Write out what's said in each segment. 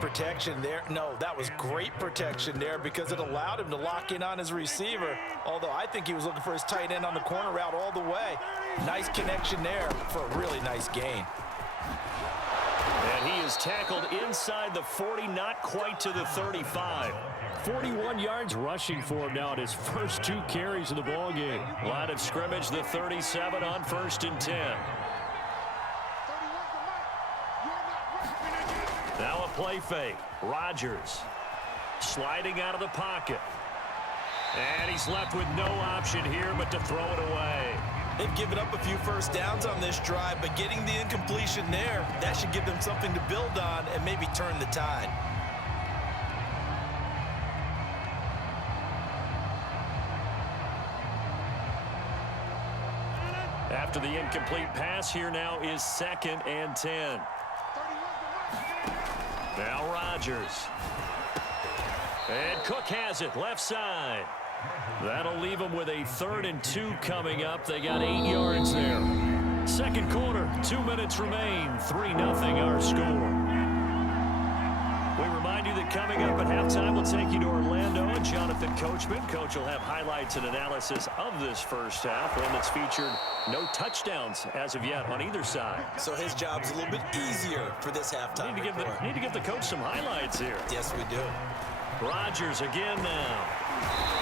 protection there. No, that was great protection there because it allowed him to lock in on his receiver. Although I think he was looking for his tight end on the corner route all the way. Nice connection there for a really nice gain. And he is tackled inside the 40, not quite to the 35. 41 yards rushing for him now at his first 2 carries of the ball game. Line of scrimmage, the 37 on 1st and 10. Now a play fake. Rodgers sliding out of the pocket. And he's left with no option here but to throw it away. They've given up a few first downs on this drive, but getting the incompletion there, that should give them something to build on and maybe turn the tide. After the incomplete pass, here now is 2nd and 10. Now Rodgers. And Cook has it, left side. That'll leave them with a 3rd and 2 coming up. They got 8 yards there. Second quarter, 2 minutes remain. 3-0 our score. We remind you that coming up at halftime, we'll take you to Orlando and Jonathan Coachman. Coach will have highlights and analysis of this first half, one that's featured no touchdowns as of yet on either side. So his job's a little bit easier for this halftime. Need to give the coach some highlights here. Yes, we do. Rodgers again now.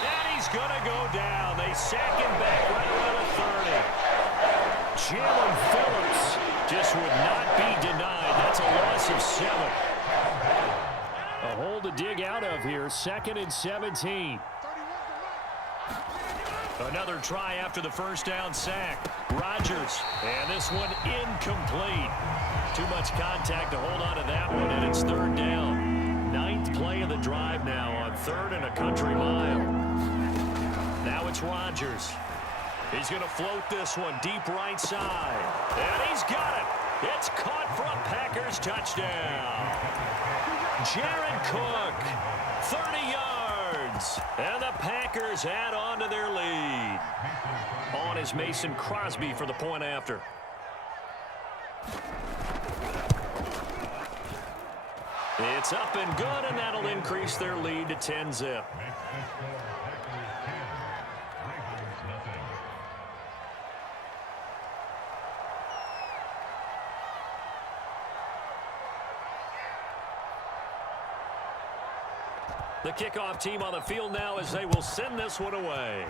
And he's going to go down. They sack him back right around the 30. Jalen Phillips just would not be denied. That's a loss of 7. A hole to dig out of here. 2nd and 17. Another try after the first down sack. Rodgers. And this one incomplete. Too much contact to hold on to that one, and it's 3rd down. 9th play of the drive now on 3rd and a country mile. Now it's Rodgers. He's going to float this one deep right side. And he's got it. It's caught for a Packers touchdown. Jared Cook, 30 yards. And the Packers add on to their lead. On is Mason Crosby for the point after. It's up and good, and that'll increase their lead to 10-zip. The kickoff team on the field now as they will send this one away.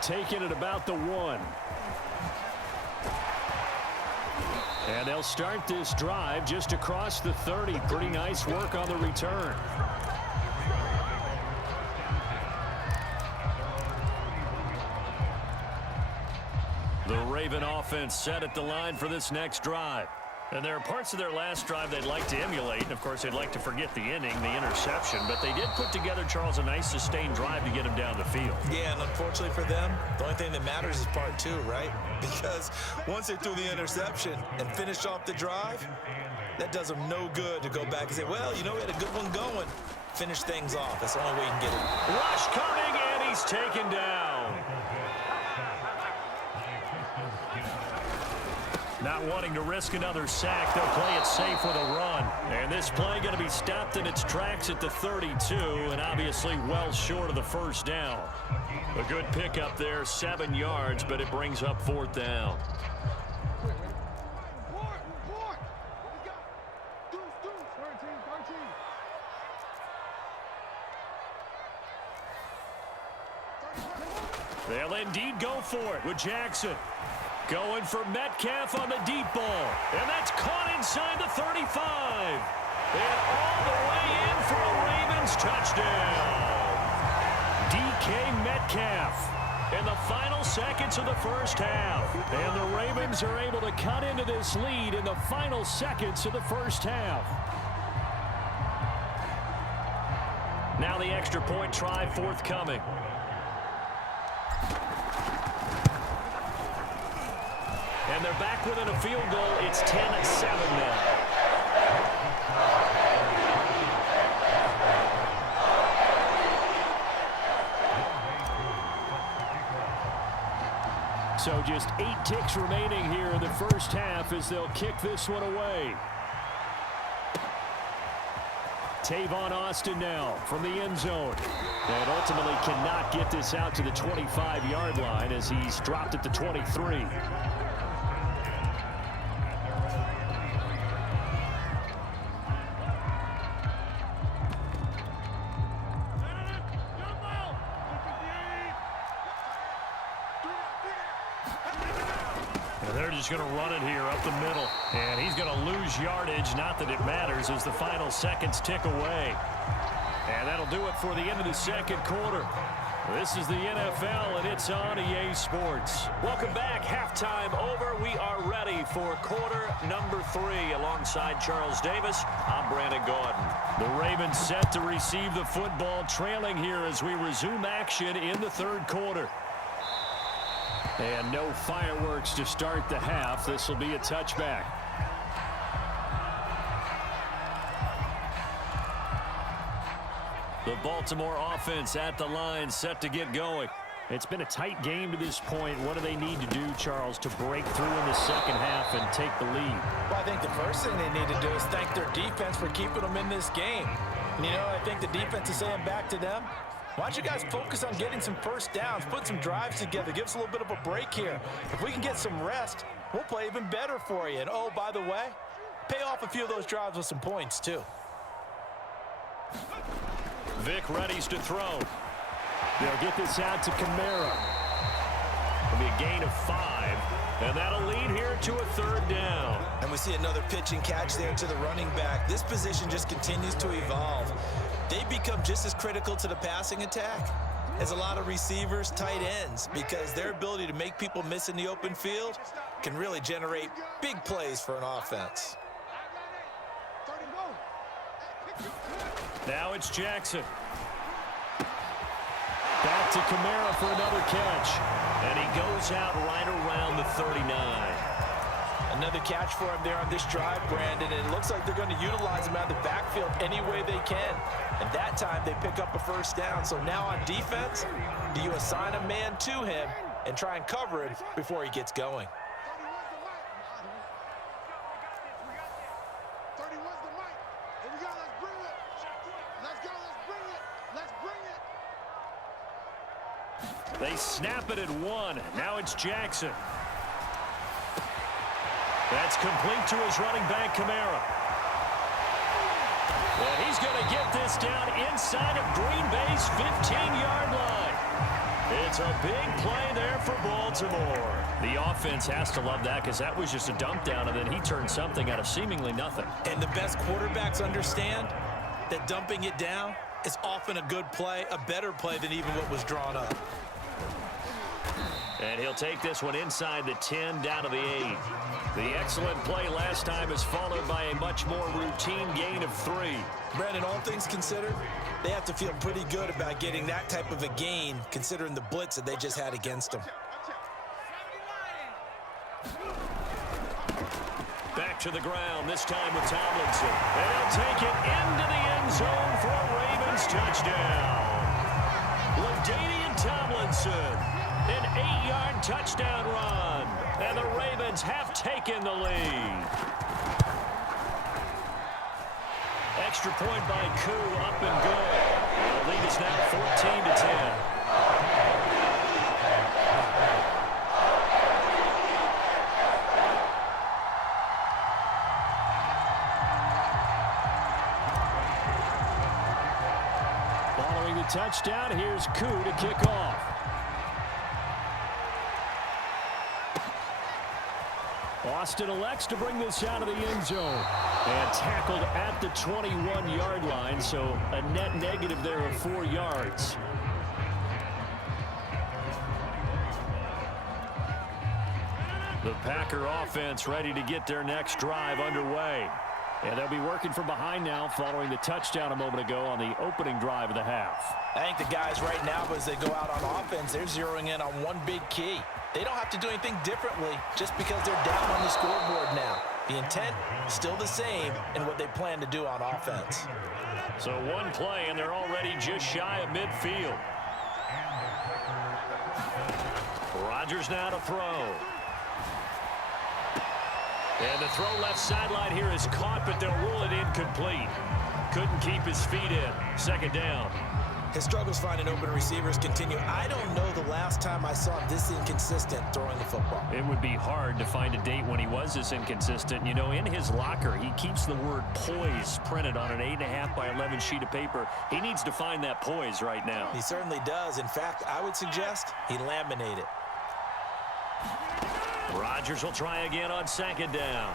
Taking it about the 1. And they'll start this drive just across the 30. Pretty nice work on the return. The Raven offense set at the line for this next drive. And there are parts of their last drive they'd like to emulate. And, of course, they'd like to forget the inning, the interception. But they did put together, Charles, a nice sustained drive to get them down the field. Yeah, and unfortunately for them, the only thing that matters is part 2, right? Because once they threw the interception and finished off the drive, that does them no good to go back and say, well, you know, we had a good one going. Finish things off. That's the only way you can get it. Rush coming, and he's taken down. Not wanting to risk another sack, they'll play it safe with a run. And this play going to be stopped in its tracks at the 32, and obviously well short of the first down. A good pickup there, 7 yards, but it brings up 4th down. They'll indeed go for it with Jackson. Going for Metcalf on the deep ball. And that's caught inside the 35. And all the way in for a Ravens touchdown. DK Metcalf in the final seconds of the first half. And the Ravens are able to cut into this lead in the final seconds of the first half. Now the extra point try forthcoming. And they're back within a field goal. It's 10-7 now. So just 8 ticks remaining here in the first half as they'll kick this one away. Tavon Austin now from the end zone. And ultimately cannot get this out to the 25-yard line as he's dropped at the 23. They're just going to run it here up the middle. And he's going to lose yardage. Not that it matters as the final seconds tick away. And that'll do it for the end of the second quarter. This is the NFL, and it's on EA Sports. Welcome back. Halftime over. We are ready for quarter number 3. Alongside Charles Davis, I'm Brandon Gordon. The Ravens set to receive the football, trailing here as we resume action in the third quarter. And no fireworks to start the half. This will be a touchback. The Baltimore offense at the line, set to get going. It's been a tight game to this point. What do they need to do, Charles, to break through in the second half and take the lead? Well, I think the first thing they need to do is thank their defense for keeping them in this game. You know, I think the defense is saying back to them, why don't you guys focus on getting some first downs, put some drives together, give us a little bit of a break here. If we can get some rest, we'll play even better for you. And, oh, by the way, pay off a few of those drives with some points, too. Vic readies to throw. They'll get this out to Kamara. It'll be a gain of 5, and that'll lead here to a third down. And we see another pitch and catch there to the running back. This position just continues to evolve. They become just as critical to the passing attack as a lot of receivers, tight ends, because their ability to make people miss in the open field can really generate big plays for an offense. Now it's Jackson. Back to Kamara for another catch. And he goes out right around the 39. Another catch for him there on this drive, Brandon, and it looks like they're going to utilize him out of the backfield any way they can. And that time they pick up a first down. So now on defense, do you assign a man to him and try and cover him before he gets going? They snap it at 1. Now it's Jackson. That's complete to his running back, Kamara. And he's going to get this down inside of Green Bay's 15-yard line. It's a big play there for Baltimore. The offense has to love that because that was just a dump down, and then he turned something out of seemingly nothing. And the best quarterbacks understand that dumping it down is often a good play, a better play than even what was drawn up. And he'll take this one inside the 10 down to the 8. The excellent play last time is followed by a much more routine gain of 3. Brandon, all things considered, they have to feel pretty good about getting that type of a gain considering the blitz that they just had against them. Back to the ground, this time with Tomlinson. And he'll take it into the end zone for a Ravens touchdown. LaDainian Tomlinson. An 8-yard touchdown run. And the Ravens have taken the lead. Extra point by Koo, up and good. The lead is now 14-10. Following the touchdown, here's Koo to kick off. Austin elects to bring this out of the end zone. And tackled at the 21-yard line, so a net negative there of 4 yards. The Packer offense ready to get their next drive underway. And they'll be working from behind now following the touchdown a moment ago on the opening drive of the half. I think the guys right now, as they go out on offense, they're zeroing in on one big key. They don't have to do anything differently just because they're down on the scoreboard now. The intent is still the same in what they plan to do on offense. So one play, and they're already just shy of midfield. Rodgers now to throw. And the throw left sideline here is caught, but they'll rule it incomplete. couldn't keep his feet in. Second down. His struggles finding open receivers continue. I don't know the last time I saw him this inconsistent throwing the football. It would be hard to find a date when he was this inconsistent. You know, in his locker, he keeps the word poise printed on an 8.5 by 11 sheet of paper. He needs to find that poise right now. He certainly does. In fact, I would suggest he laminate it. Rodgers will try again on second down.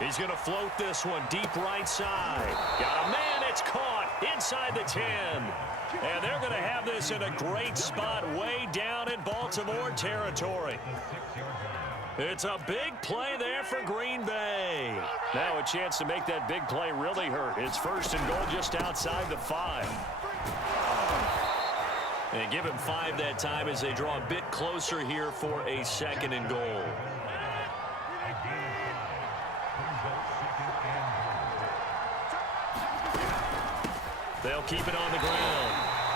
He's going to float this one deep right side. Got a man. It's caught inside the 10. And they're going to have this in a great spot way down in Baltimore territory. It's a big play there for Green Bay. Now a chance to make that big play really hurt. It's first and goal just outside the 5. And give him 5 that time as they draw a bit closer here for a second and goal. They'll keep it on the ground.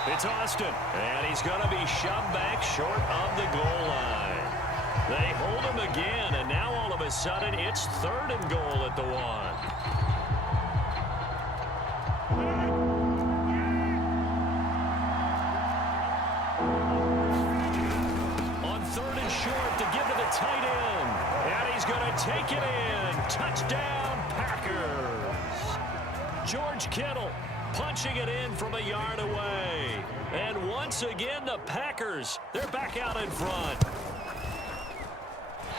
It's Austin, and he's going to be shoved back short of the goal line. They hold him again, and now all of a sudden it's third and goal at the 1. On third and short to give to the tight end, and he's going to take it in. Touchdown, Packers. George Kittle punching it in from a yard away. And once again, the Packers, they're back out in front.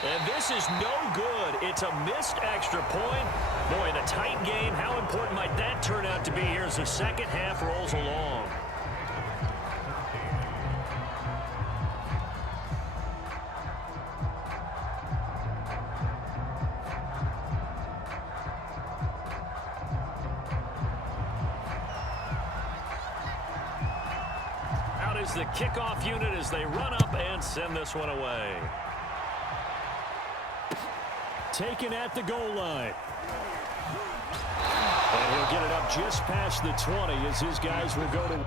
And this is no good. It's a missed extra point. Boy, in a tight game, how important might that turn out to be here as the second half rolls along? Is the kickoff unit as they run up and send this one away. Taken at the goal line. And he'll get it up just past the 20 as his guys will go to...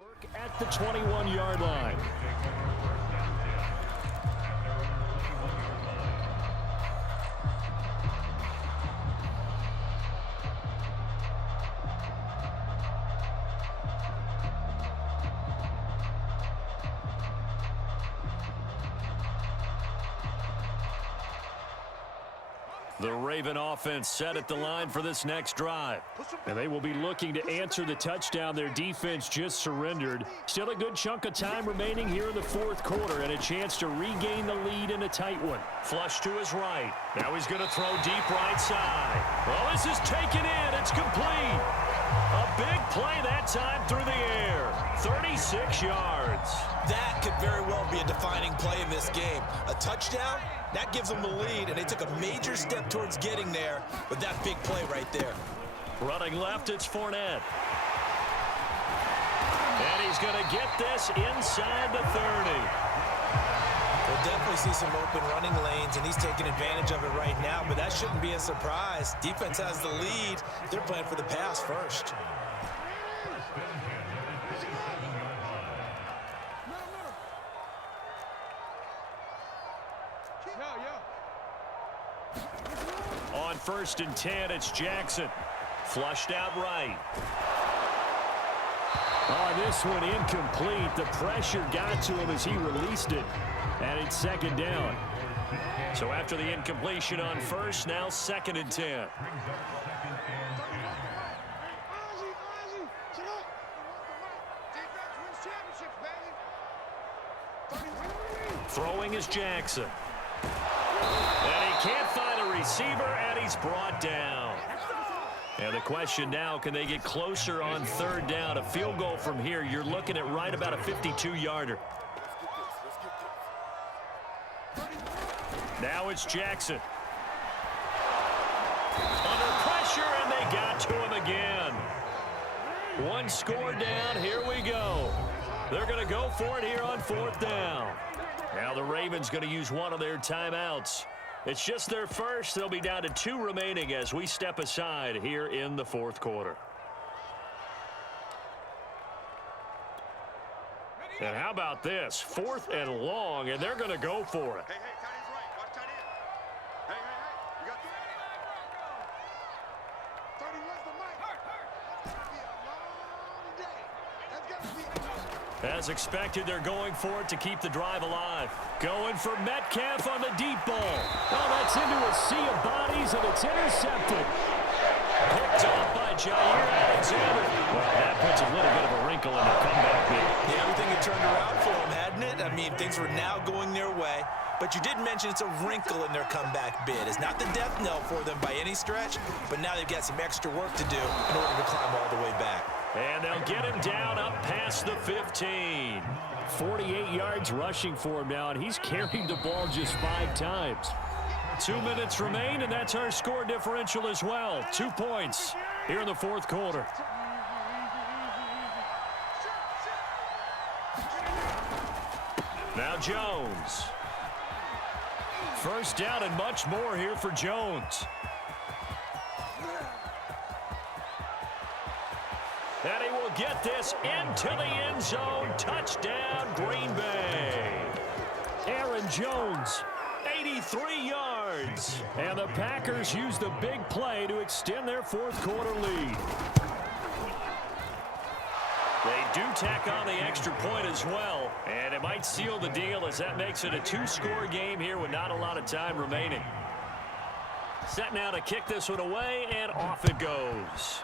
Work at the 21-yard line. The Raven offense set at the line for this next drive. And they will be looking to answer the touchdown their defense just surrendered. Still a good chunk of time remaining here in the fourth quarter and a chance to regain the lead in a tight one. Flush to his right. Now he's going to throw deep right side. Well, this is taken in. It's complete. A big play that time through the air. 36 yards. That could very well be a defining play in this game. A touchdown, that gives them the lead, and they took a major step towards getting there with that big play right there. Running left, it's Fournette. And he's going to get this inside the 30. We'll definitely see some open running lanes, and he's taking advantage of it right now, but that shouldn't be a surprise. Defense has the lead. They're playing for the pass first. On 1st and 10, it's Jackson. Flushed out right. Oh, this one incomplete. The pressure got to him as he released it. And it's 2nd down. So after the incompletion on 1st, now 2nd and 10. Throwing is Jackson. And he can't find a receiver, and he's brought down. And the question now, can they get closer on 3rd down? A field goal from here, you're looking at right about a 52-yarder. Now it's Jackson. Under pressure, and they got to him again. One score down. Here we go. They're going to go for it here on 4th down. Now the Ravens going to use one of their timeouts. It's just their first. They'll be down to 2 remaining as we step aside here in the 4th quarter. And how about this? 4th and long, and they're going to go for it. Hey, tight end's right. Watch tight end. Hey. You got the 31's the mic. It's going to be a long day. That's going to be As expected, they're going for it to keep the drive alive. Going for Metcalf on the deep ball. Oh, that's into a sea of bodies, and it's intercepted. Picked off by Jair Alexander. Well, that puts a little bit of a wrinkle in the comeback bid. Yeah, everything had turned around for them, hadn't it? I mean, things were now going their way. But you did mention it's a wrinkle in their comeback bid. It's not the death knell for them by any stretch, but now they've got some extra work to do in order to climb all the way back. And they'll get him down up past the 15. 48 yards rushing for him now, and he's carried the ball just 5 times. 2 minutes remain, and that's our score differential as well. 2 points here in the 4th quarter. Now Jones. First down and much more here for Jones. And he will get this into the end zone. Touchdown, Green Bay. Aaron Jones, 83 yards. And the Packers use the big play to extend their 4th quarter lead. They do tack on the extra point as well, and it might seal the deal as that makes it a 2-score game here with not a lot of time remaining. Set now to kick this one away, and off it goes.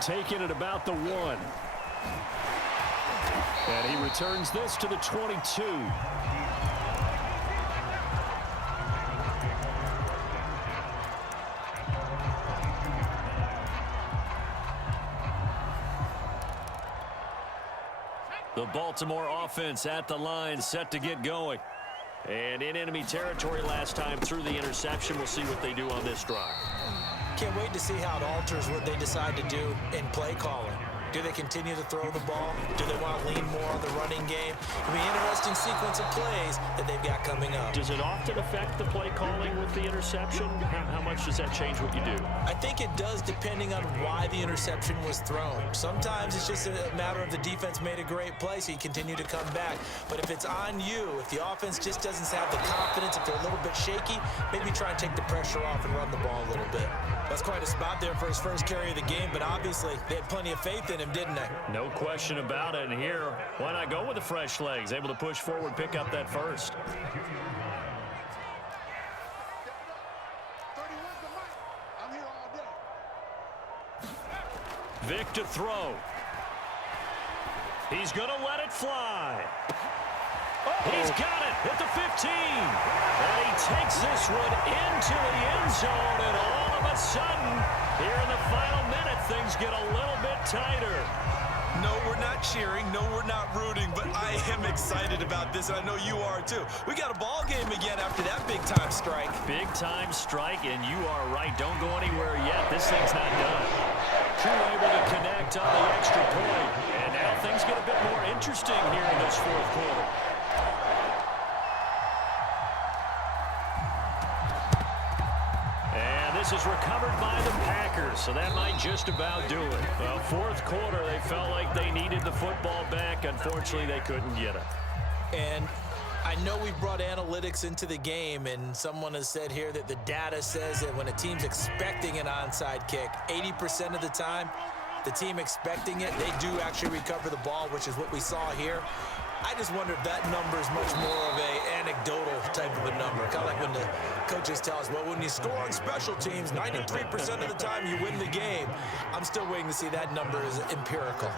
Taking it about the 1. And he returns this to the 22. The Baltimore offense at the line, set to get going. And in enemy territory last time through the interception. We'll see what they do on this drive. Can't wait to see how it alters what they decide to do in play calling. Do they continue to throw the ball? Do they want to lean more on the running game? It'll be an interesting sequence of plays that they've got coming up. Does it often affect the play calling with the interception? How much does that change what you do? I think it does, depending on why the interception was thrown. Sometimes it's just a matter of the defense made a great play, so you continue to come back. But if it's on you, if the offense just doesn't have the confidence, if they're a little bit shaky, maybe try and take the pressure off and run the ball a little bit. That's quite a spot there for his first carry of the game, but obviously they had plenty of faith in him, didn't they? No question about it. And here, why not go with the fresh legs? Able to push forward, pick up that first. 31's the mic. I'm here all day. Vic to throw. He's going to let it fly. He's got it at the 15. And he takes this one into the end zone. And all of a sudden, here in the final minute, things get a little bit tighter. No, we're not cheering. No, we're not rooting. But I am excited about this, and I know you are too. We got a ball game again after that big-time strike. Big-time strike, and you are right. Don't go anywhere yet. This thing's not done. Crew able to connect on the extra point. And now things get a bit more interesting here in this 4th quarter. This is recovered by the Packers, so that might just about do it. Well, 4th quarter, they felt like they needed the football back. Unfortunately, they couldn't get it. And I know we brought analytics into the game, and someone has said here that the data says that when a team's expecting an onside kick, 80% of the time, the team expecting it, they do actually recover the ball, which is what we saw here. I just wonder if that number is much more of an anecdotal type of a number. Kind of like when the coaches tell us, well, when you score on special teams, 93% of the time you win the game. I'm still waiting to see that number is empirical.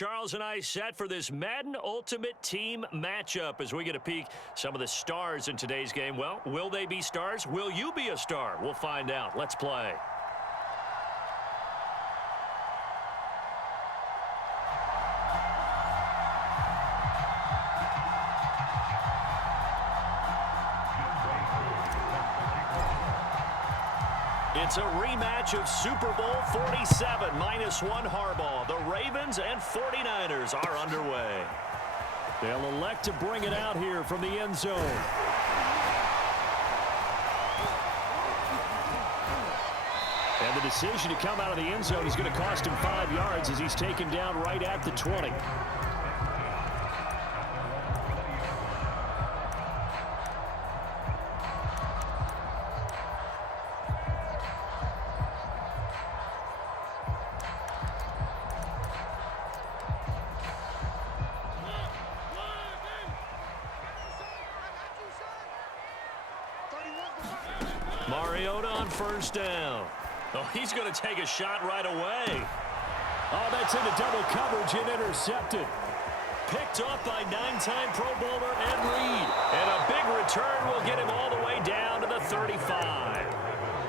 Charles and I set for this Madden Ultimate Team matchup as we get a peek some of the stars in today's game. Well, will they be stars? Will you be a star? We'll find out. Let's play. It's a rematch of Super Bowl 47, -1 Harbaugh. The Ravens and 49ers are underway. They'll elect to bring it out here from the end zone. And the decision to come out of the end zone is going to cost him 5 yards as he's taken down right at the 20. Mariota on first down. Oh, he's going to take a shot right away. Oh, that's into double coverage and intercepted. Picked off by 9-time Pro Bowler Ed Reed. And a big return will get him all the way down to the 35.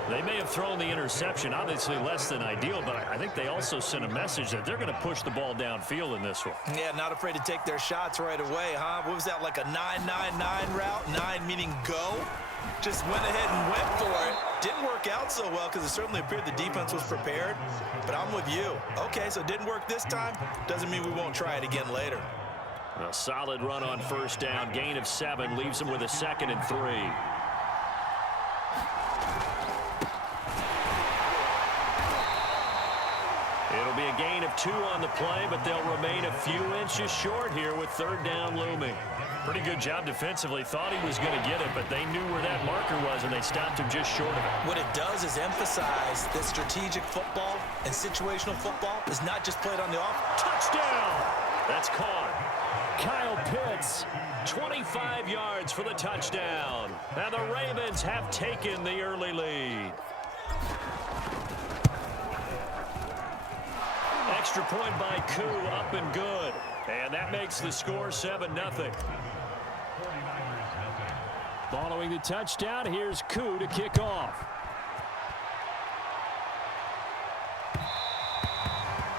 They may have thrown the interception, obviously less than ideal, but I think they also sent a message that they're going to push the ball downfield in this one. Yeah, not afraid to take their shots right away, huh? What was that, like a 9-9-9 route? 9 meaning go? Just went ahead and went for it. Didn't work out so well because it certainly appeared the defense was prepared. But I'm with you. Okay, so it didn't work this time. Doesn't mean we won't try it again later. A solid run on first down. Gain of 7 leaves him with a 2nd and 3. It'll be a gain of 2 on the play, but they'll remain a few inches short here with 3rd down looming. Pretty good job defensively. Thought he was going to get it, but they knew where that marker was, and they stopped him just short of it. What it does is emphasize that strategic football and situational football is not just played on the off. Touchdown! That's caught. Kyle Pitts. 25 yards for the touchdown. And the Ravens have taken the early lead. Extra point by Koo, up and good. And that makes the score 7-0. Following the touchdown, here's Koo to kick off.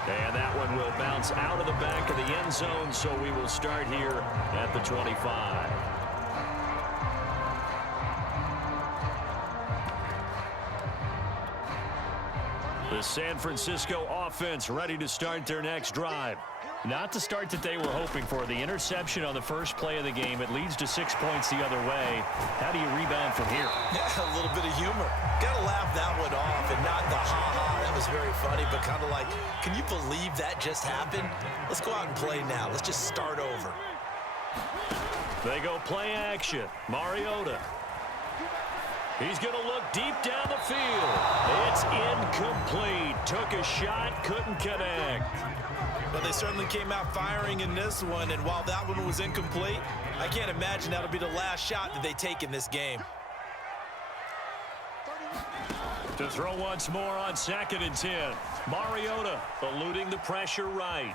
And that one will bounce out of the back of the end zone, so we will start here at the 25. The San Francisco offense ready to start their next drive. Not the start that they were hoping for. The interception on the first play of the game. It leads to 6 points the other way. How do you rebound from here? Yeah, a little bit of humor. Got to laugh that one off and not the ha-ha. That was very funny, but kind of like, can you believe that just happened? Let's go out and play now. Let's just start over. They go play action. Mariota. He's going to look deep down the field. It's incomplete. Took a shot, couldn't connect. Well, they certainly came out firing in this one, and while that one was incomplete, I can't imagine that'll be the last shot that they take in this game. To throw once more on 2nd and 10. Mariota eluding the pressure right.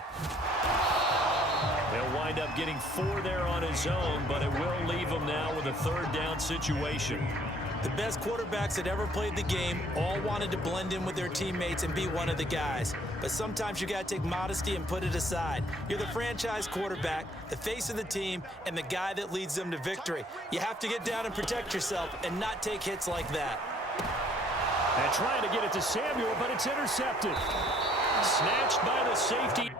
They'll wind up getting 4 there on his own, but it will leave him now with a 3rd down situation. The best quarterbacks that ever played the game all wanted to blend in with their teammates and be one of the guys. But sometimes you got to take modesty and put it aside. You're the franchise quarterback, the face of the team, and the guy that leads them to victory. You have to get down and protect yourself and not take hits like that. And trying to get it to Samuel, but it's intercepted. Snatched by the safety.